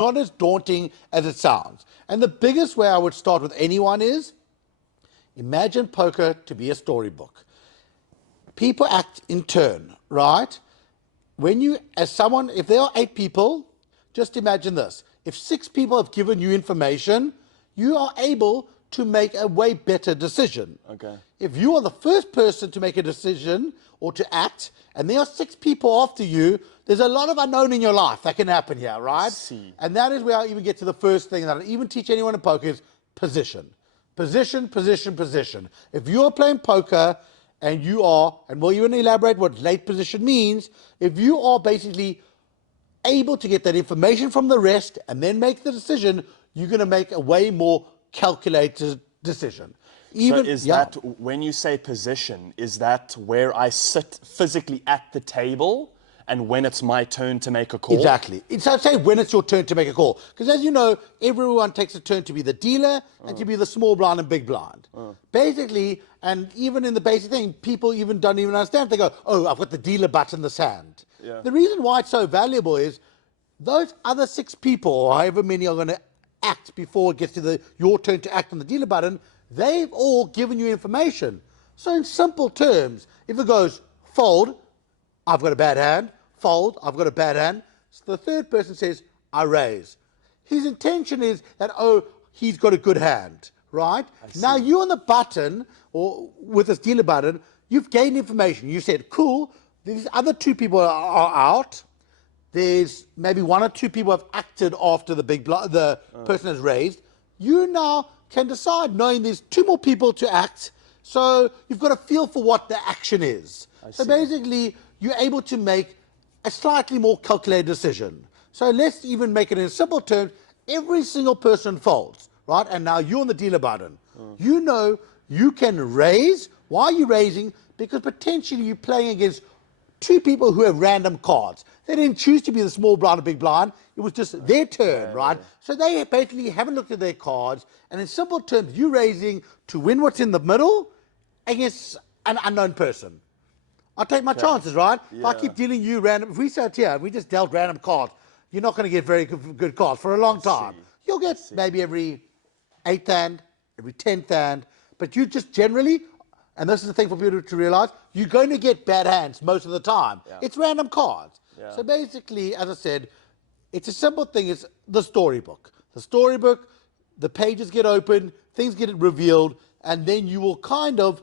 not as daunting as it sounds. And the biggest way I would start with anyone is, imagine poker to be a storybook. People act in turn, right? When you, as someone, if there are 8 people, just imagine this. If 6 people have given you information, you are able to make a way better decision. Okay. If you are the first person to make a decision or to act, and there are 6 people after you, there's a lot of unknown in your life that can happen here, right? I see. And that is where I even get to the first thing that I even teach anyone in poker is position. Position, position, position. If you are playing poker and you are, and we'll even elaborate what late position means, if you are basically able to get that information from the rest and then make the decision, you're going to make a way more calculated decision. Even, so is that, when you say position, is that where I sit physically at the table and when it's my turn to make a call? Exactly. So I'd say when it's your turn to make a call. Because as you know, everyone takes a turn to be the dealer and to be the small blind and big blind. Basically, and even in the basic thing, people even don't even understand. They go, oh, I've got the dealer button this hand. Yeah. The reason why it's so valuable is those other 6 people, or however many are going to act before it gets to your turn to act on the dealer button, they've all given you information. So in simple terms, if it goes fold, I've got a bad hand, fold, I've got a bad hand, so the third person says, I raise. His intention is that, oh, he's got a good hand, right? Now you on the button, or with this dealer button, you've gained information. You said, cool, these other 2 people are out. There's maybe 1 or 2 people have acted after the person has raised. You now can decide, knowing there's 2 more people to act, so you've got a feel for what the action is. So basically, you're able to make a slightly more calculated decision. So let's even make it in simple terms. Every single person folds, right? And now you're on the dealer button. You know you can raise. Why are you raising? Because potentially you're playing against 2 people who have random cards. They didn't choose to be the small blind or big blind. It was just their turn, right? So they basically haven't looked at their cards. And in simple terms, you're raising to win what's in the middle against an unknown person. I'll take my chances, right? If I keep dealing you random, if we sat here and we just dealt random cards, you're not going to get very good cards for a long time. You'll get maybe every 8th hand, every 10th hand, but you just generally, and this is the thing for people to realize, you're going to get bad hands most of the time. It's random cards. So basically, as I said, it's a simple thing. It's the storybook. The storybook, the pages get opened, things get revealed, and then you will kind of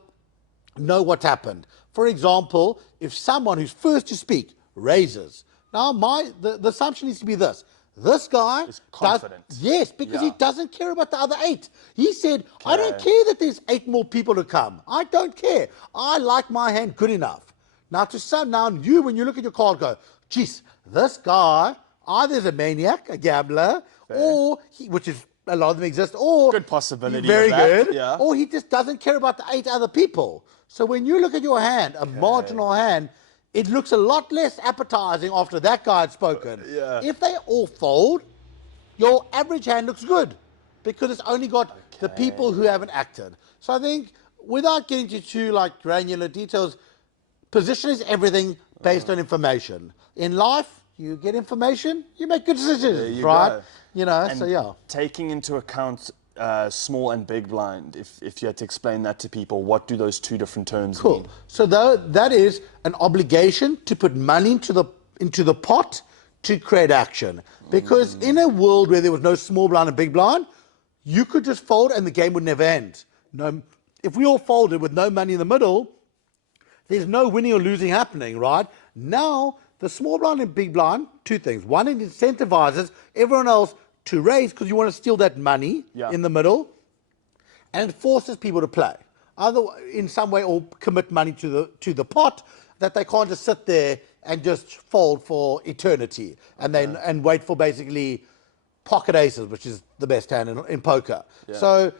know what happened. For example, if someone who's first to speak raises, now the assumption needs to be this. This guy is confident. Yes, because he doesn't care about the other 8. He said, I don't care that there's 8 more people to come. I don't care. I like my hand good enough. Now, you, when you look at your card, go, geez, this guy either is a maniac, a gambler, or which is a lot of them exist, or good possibility, very good, yeah. or he just doesn't care about the 8 other people. So when you look at your hand, a marginal hand, it looks a lot less appetizing after that guy had spoken. If they all fold, your average hand looks good because it's only got the people who haven't acted. So I think, without getting into too granular details, position is everything based on information. In life, you get information, you make good decisions, right? Go. You know, and so yeah. Taking into account small and big blind, if you had to explain that to people, what do those 2 different terms mean? So that is an obligation to put money into the pot to create action. Because in a world where there was no small blind and big blind, you could just fold and the game would never end. No, if we all folded with no money in the middle, there's no winning or losing happening, right? Now, the small blind and big blind, 2 things. One, it incentivizes everyone else to raise because you want to steal that money in the middle, and it forces people to play, either in some way, or commit money to the pot, that they can't just sit there and just fold for eternity and wait for basically pocket aces, which is the best hand in poker. So,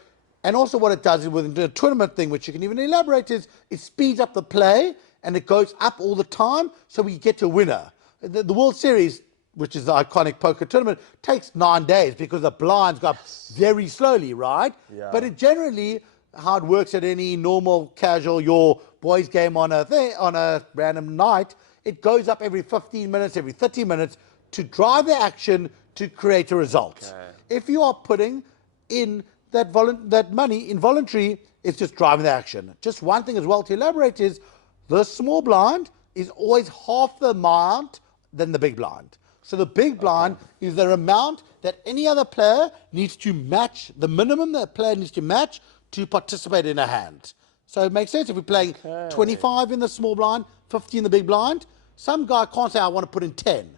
and also what it does is with the tournament thing, which you can even elaborate, is it speeds up the play and it goes up all the time, so we get to a winner. The World Series, which is the iconic poker tournament, takes 9 days because the blinds go up very slowly, right? But it generally, how it works at any normal, casual, your boys game on a random night, it goes up every 15 minutes, every 30 minutes to drive the action to create a result. If you are putting in that money involuntary, it's just driving the action. Just one thing as well to elaborate is the small blind is always half the amount than the big blind. So the big blind is the amount that any other player needs to match, the minimum that a player needs to match to participate in a hand. So it makes sense if we're playing 25 in the small blind, 50 in the big blind. Some guy can't say, I want to put in 10.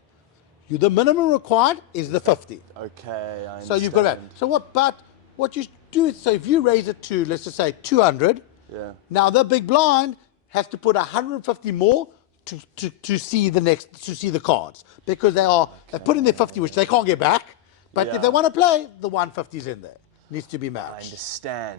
The minimum required is the 50. Okay, I understand. So you've got that. So what you do is, so if you raise it to, let's just say 200, now the big blind has to put 150 more to see the cards, because they put in their 50, which they can't get back. But if they want to play, the 150 is in there. Needs to be matched. I understand.